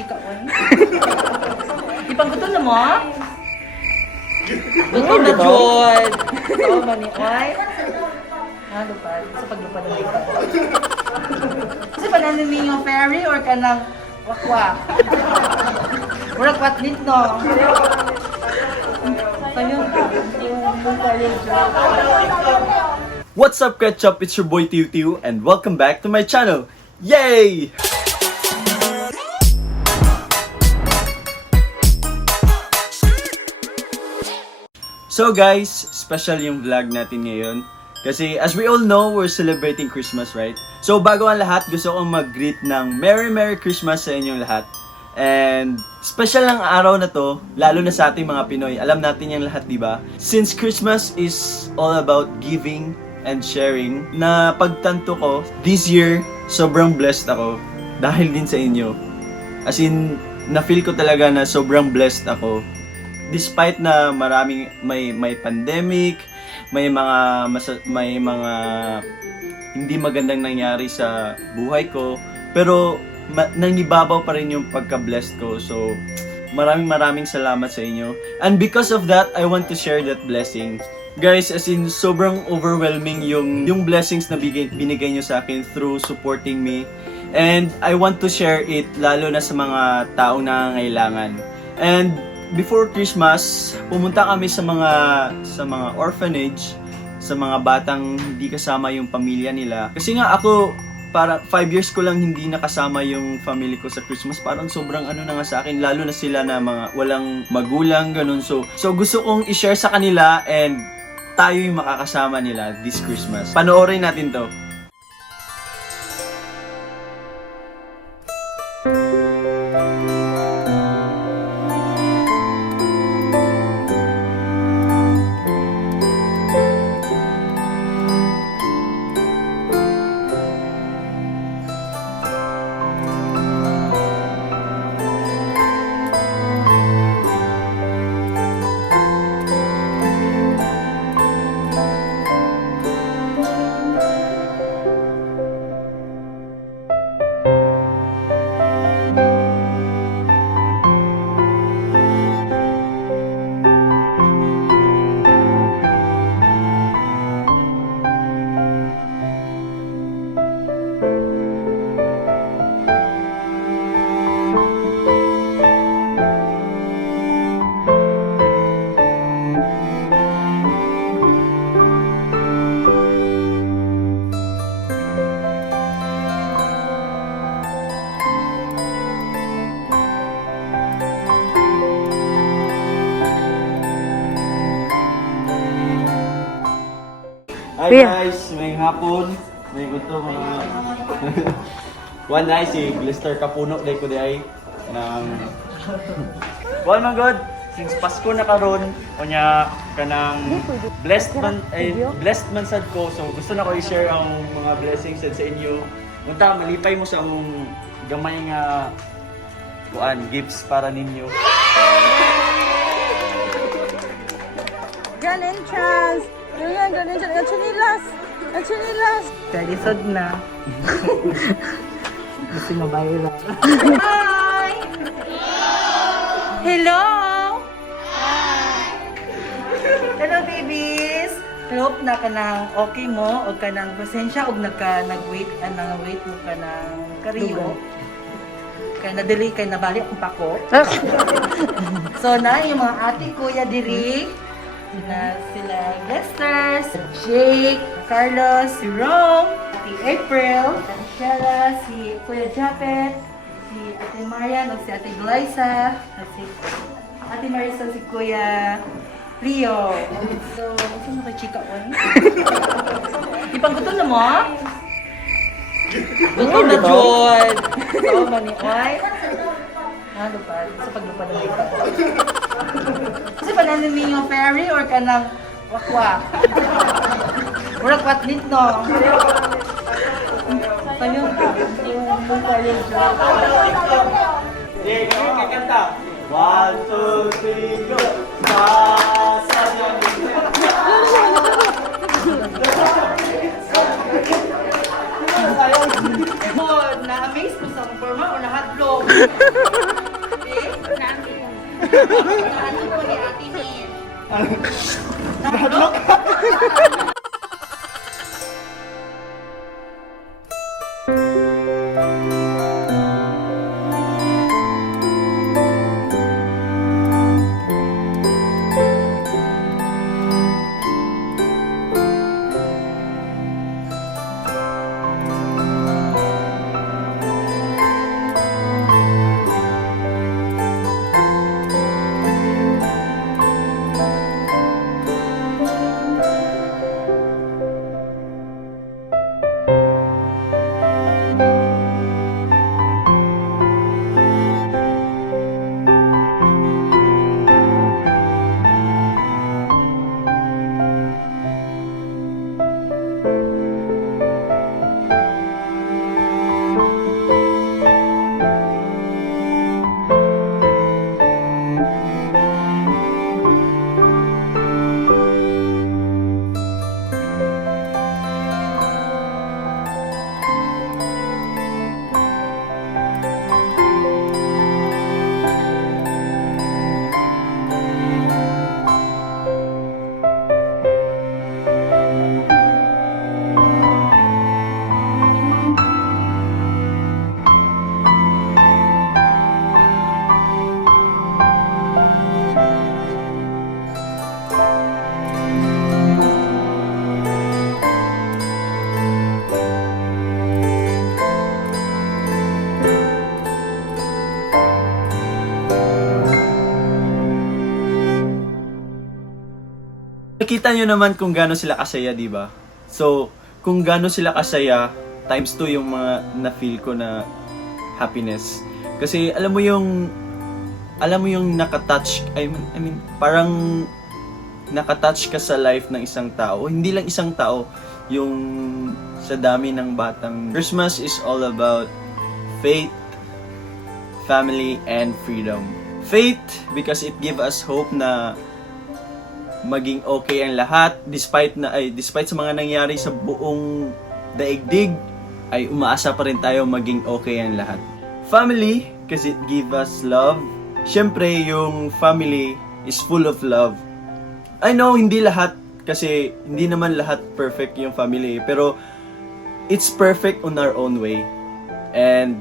chika ko. Ipanggutom na mo? Gutom na, Jod. Oo, mani. Oy. Lupad. Sa paglupad na ito. Kasi pananin mo yung ferry or ka ng wakwa? Murag watlit, no? What's up, Ketchup? It's your boy Tiu Tiu, and welcome back to my channel. Yay! So guys, special yung vlog natin ngayon. Kasi as we all know, we're celebrating Christmas, right? So bago ang lahat, gusto kong mag-greet ng Merry Christmas sa inyong lahat. And special ang araw na to, lalo na sa ating mga Pinoy. Alam natin yung lahat, di ba? Since Christmas is all about giving and sharing, na pagtanto ko, this year, sobrang blessed ako dahil din sa inyo. As in, na-feel ko talaga na sobrang blessed ako. Despite na maraming may pandemic, may mga hindi magandang nangyari sa buhay ko, pero nangibabaw pa rin yung pagka-blessed ko. So, maraming salamat sa inyo. And because of that, I want to share that blessing. Guys, as in, sobrang overwhelming yung blessings na binigay nyo sa akin through supporting me. And I want to share it lalo na sa mga taong nangangailangan. And before Christmas, pumunta kami sa mga orphanage, sa mga batang hindi kasama yung pamilya nila. Kasi nga ako, para 5 years ko lang hindi nakasama yung family ko sa Christmas. Parang sobrang ano na nga sa akin, lalo na sila na mga walang magulang, ganun. So gusto kong i-share sa kanila and tayo yung makakasama nila this Christmas. Panoorin natin to. Hi guys, may hapon, may gusto mga one day si Glister Kapuno day ko day ng one man god since Pasko na karon kunya kanang blessed man sad ko, so gusto na ko i-share ang mga blessings sad sa inyo. Unta malipay mo sa among gamay nga gifts para ninyo. Grand entrance! Yan, grand entrance. Ang chinilas! Kalisod na. Gusto mo viral. Hi! Hello! Hello, babies! Hope na ka nang okay mo o ka nang pasensya o nag-wait mo ka ng kariyo. Kaya na-delay kay nabalik ang pako. So na, yung mga ate kuya diri, sila Lester, si Jake, Carlos, si Rome, si April, si Shella, si Kuya Japet, si Ate Marian, o si Ate Glyza, si Ate Marisol, si Kuya Leo. So, saan mo kay Chika ko? Ipanggutom na mo? Gutom na, Jod! Oo, mani. Oy. Lupad. Sa paglupad na ito. Kasi pananin mo yung ferry or ka ng wakwa? Murag watlit, no? Sa'yo ka. Hey, kakanta. 1, 2, 3, go! Na-amaze mo sa forma o na-hotdog? Ano po ni Ate Min? Nahatlok? Nakita nyo naman kung gaano sila kasaya, di ba? So, kung gaano sila kasaya, times 2 yung mga na-feel ko na happiness. Kasi alam mo yung nakatouch, I mean, parang nakatouch ka sa life ng isang tao. Hindi lang isang tao, yung sa dami ng batang. Christmas is all about faith, family, and freedom. Faith, because it gives us hope na maging okay ang lahat despite sa mga nangyari sa buong daigdig, ay umaasa pa rin tayo maging okay ang lahat. Family, because it gives us love. Syempre, yung family is full of love. I know, hindi lahat, kasi hindi naman lahat perfect yung family, pero it's perfect on our own way. And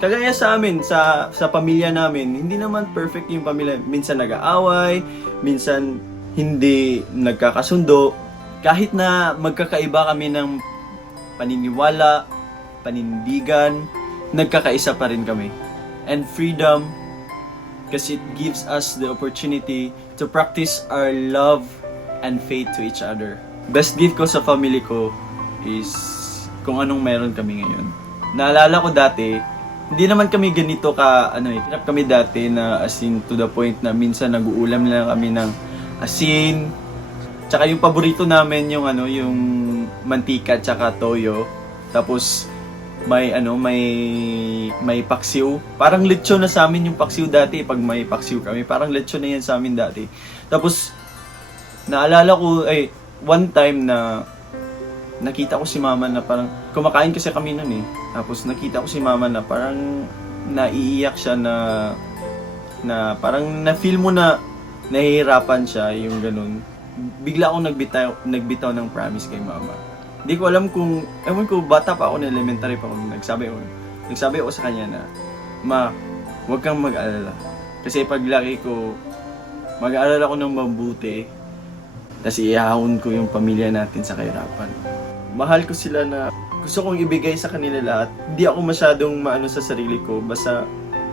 kagaya sa amin, sa pamilya namin, hindi naman perfect yung pamilya. Minsan nag-aaway, minsan hindi nagkakasundo. Kahit na magkakaiba kami ng paniniwala, panindigan, nagkakaisa pa rin kami. And freedom, kasi it gives us the opportunity to practice our love and faith to each other. Best gift ko sa family ko is kung anong meron kami ngayon. Naalala ko dati, hindi naman kami ganito hirap kami dati na as in to the point na minsan nag-uulam lang kami ng asin. Tsaka yung paborito namin yung mantika tsaka toyo. Tapos may paksiw. Parang lechon na sa amin yung paksiw dati pag may paksiw kami. Parang lechon na yan sa amin dati. Tapos naalala ko one time na nakita ko si mama na parang kumakain kasi kami noon Tapos nakita ko si mama na parang naiiyak siya na parang na-feel mo na nahihirapan siya, yung ganun. Bigla akong nagbitaw ng promise kay mama. Hindi ko alam ewan ko, bata pa ako na elementary pa ako. Nagsabi ako sa kanya na, Ma, huwag kang mag-alala. Kasi paglaki ko, mag-aalala ko ng mabuti, tapos iahon ko yung pamilya natin sa kahirapan. Mahal ko sila na gusto kong ibigay sa kanila lahat. Hindi ako masyadong maano sa sarili ko. Basta,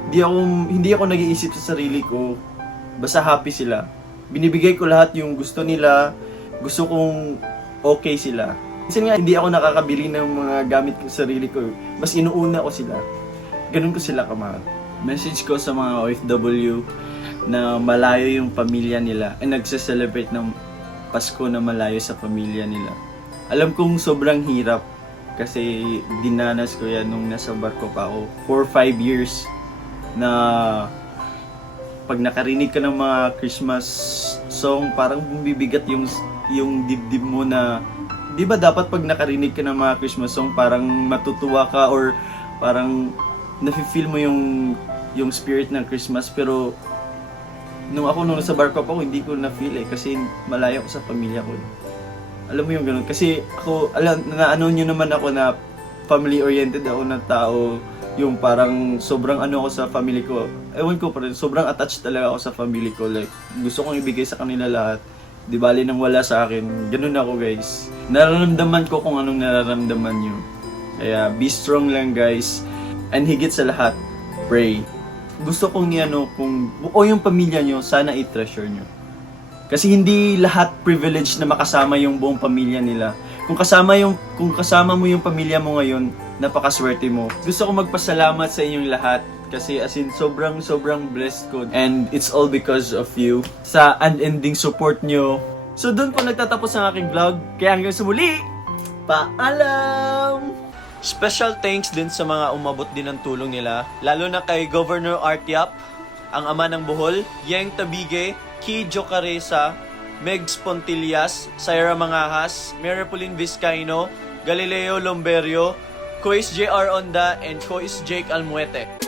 hindi ako nag-iisip sa sarili ko. Basta happy sila. Binibigay ko lahat yung gusto nila. Gusto kong okay sila. Kasi nga, hindi ako nakakabili ng mga gamit ko sa sarili ko. Mas inuuna ko sila. Ganun ko sila kamahal. Message ko sa mga OFW na malayo yung pamilya nila. Nagse-celebrate ng Pasko na malayo sa pamilya nila. Alam kong sobrang hirap. Kasi dinanas ko yan nung nasa barko pa ako. 4-5 years na pag nakarinig ka ng mga Christmas song, parang bumibigat yung dibdib mo na, di ba dapat pag nakarinig ka ng mga Christmas song, parang matutuwa ka or parang nafe-feel mo yung spirit ng Christmas. Pero nung nasa barko ako, hindi ko na-feel kasi malayo ako sa pamilya ko. Alam mo yung ganun. Kasi ako, ano nyo naman ako na family-oriented ako na tao. Yung parang sobrang ako sa family ko. Ewan ko pa rin, sobrang attached talaga ako sa family ko. Like, gusto kong ibigay sa kanila lahat. Di bali nang wala sa akin. Ganun ako, guys. Nararamdaman ko kung anong nararamdaman nyo. Kaya, be strong lang, guys. And higit sa lahat, pray. Gusto kong kung buo yung pamilya nyo, sana i-treasure nyo. Kasi hindi lahat privilege na makasama yung buong pamilya nila. Kung kasama mo yung pamilya mo ngayon, napakaswerte mo. Gusto ko magpasalamat sa inyong lahat kasi as in sobrang blessed ko, and it's all because of you sa unending support nyo. So doon po nagtatapos ang aking vlog. Kaya hanggang sa muli, paalam! Special thanks din sa mga umabot din ng tulong nila, lalo na kay Governor Art Yap, ang ama ng Bohol, Yeng Tabige, Ki Jocaresa, Meg Spontillas, Syra Mangahas, Mary Pauline Vizcaino, Galileo Lomberio, Kois J.R. Onda, and Kois Jake Almuete.